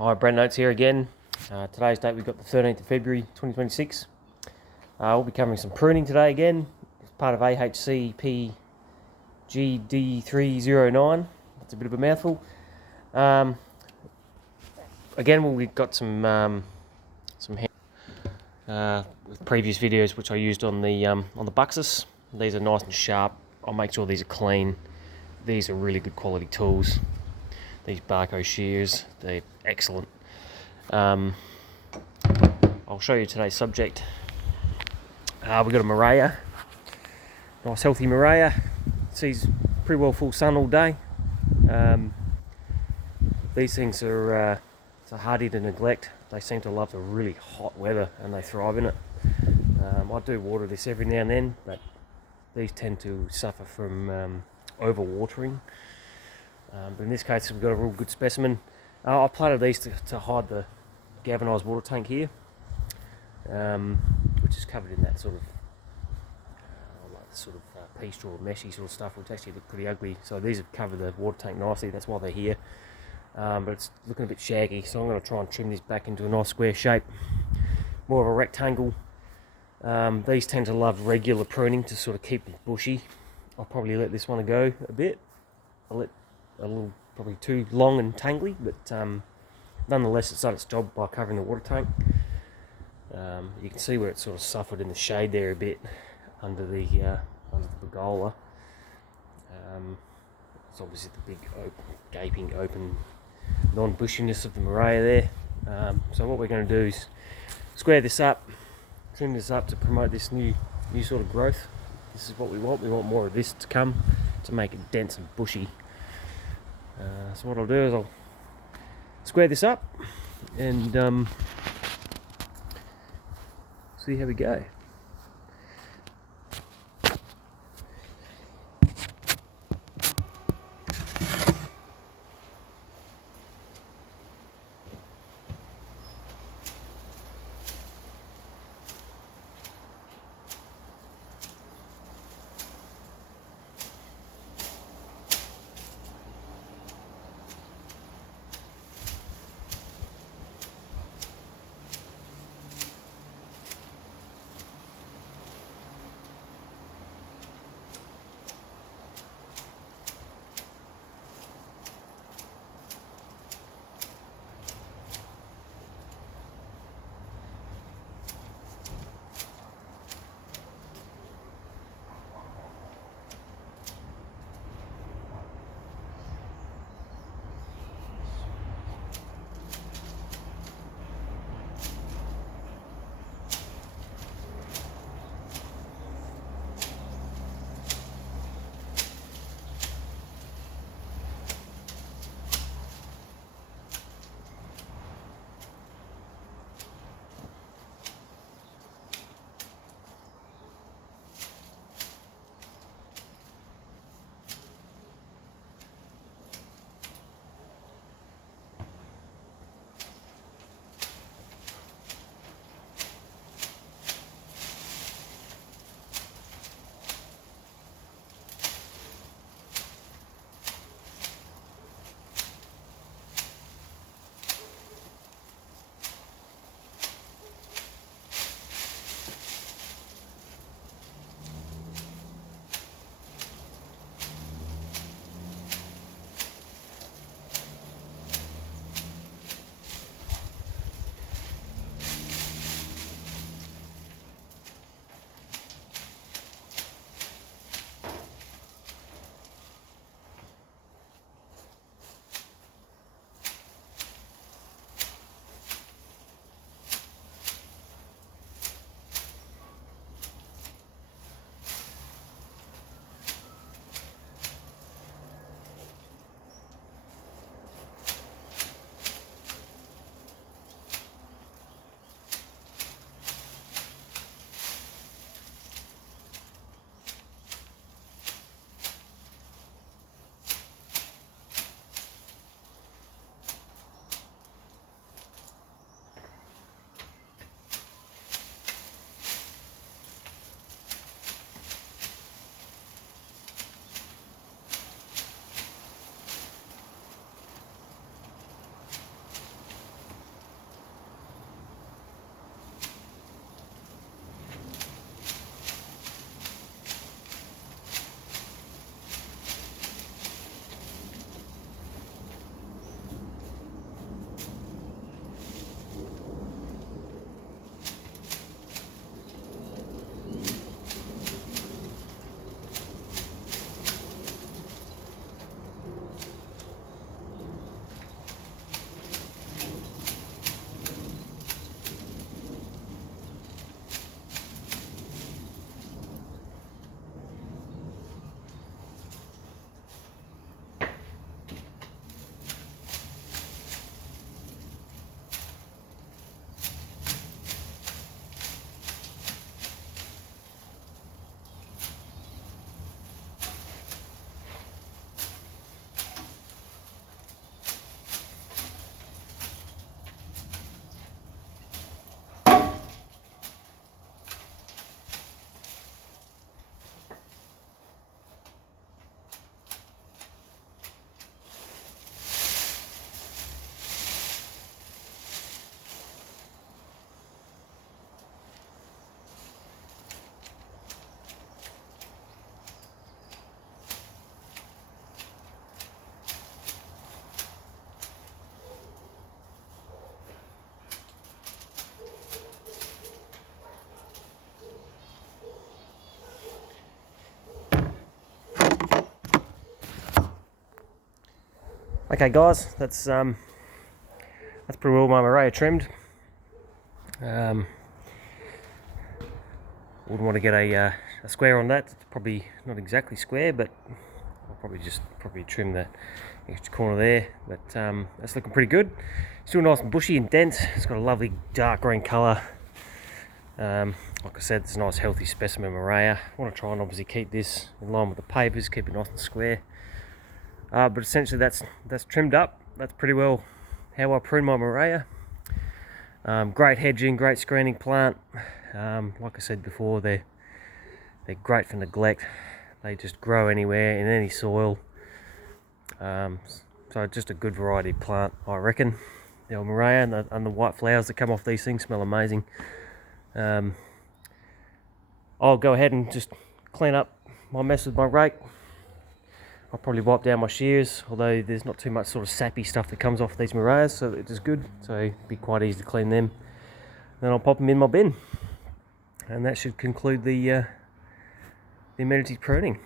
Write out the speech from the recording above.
Hi, Brent Notes here again. Today's date, we've got the 13th of February 2026. We'll be covering some pruning today again. It's part of AHC PGD309. That's a bit of a mouthful. Again, we've got some with previous videos which I used on the Buxus. These are nice and sharp. I'll make sure these are clean. These are really good quality tools. These Barco shears, they're excellent. I'll show you today's subject. We've got a murraya, nice healthy murraya. Sees pretty well full sun all day. These things are so hardy to neglect. They seem to love the really hot weather and they thrive in it. I do water this every now and then, but these tend to suffer from overwatering. But in this case, we've got a real good specimen. I planted these to hide the galvanised water tank here, which is covered in that sort of pea straw meshy sort of stuff, which actually look pretty ugly. So these have covered the water tank nicely. That's why they're here. But it's looking a bit shaggy, so I'm going to try and trim this back into a nice square shape, more of a rectangle. These tend to love regular pruning to sort of keep them bushy. I'll probably let this one go a bit. I'll let a little, probably too long and tangly, but nonetheless it's done its job by covering the water tank. You can see where it sort of suffered in the shade there a bit under the pergola. It's obviously the big gaping open non-bushiness of the murraya there. So what we're going to do is square this up, trim this up to promote this new sort of growth. This is what we want. We want more of this to come to make it dense and bushy. So what I'll do is I'll square this up and see how we go. Okay guys, that's pretty well my murraya trimmed. Wouldn't want to get a square on that. It's probably not exactly square, but I'll probably trim the extra corner there. But that's looking pretty good. Still nice and bushy and dense. It's got a lovely dark green colour. Like I said, it's a nice healthy specimen murraya. I want to try and obviously keep this in line with the papers, keep it nice and square. But essentially that's trimmed up. That's pretty well how I prune my murraya. Great hedging, great screening plant. Like I said before, they're great for neglect. They just grow anywhere in any soil. So just a good variety plant, I reckon. The old murraya and the white flowers that come off these things smell amazing. I'll go ahead and just clean up my mess with my rake. I'll probably wipe down my shears, although there's not too much sort of sappy stuff that comes off these murrayas, so it is good. So it'd be quite easy to clean them. Then I'll pop them in my bin, and that should conclude the amenities pruning.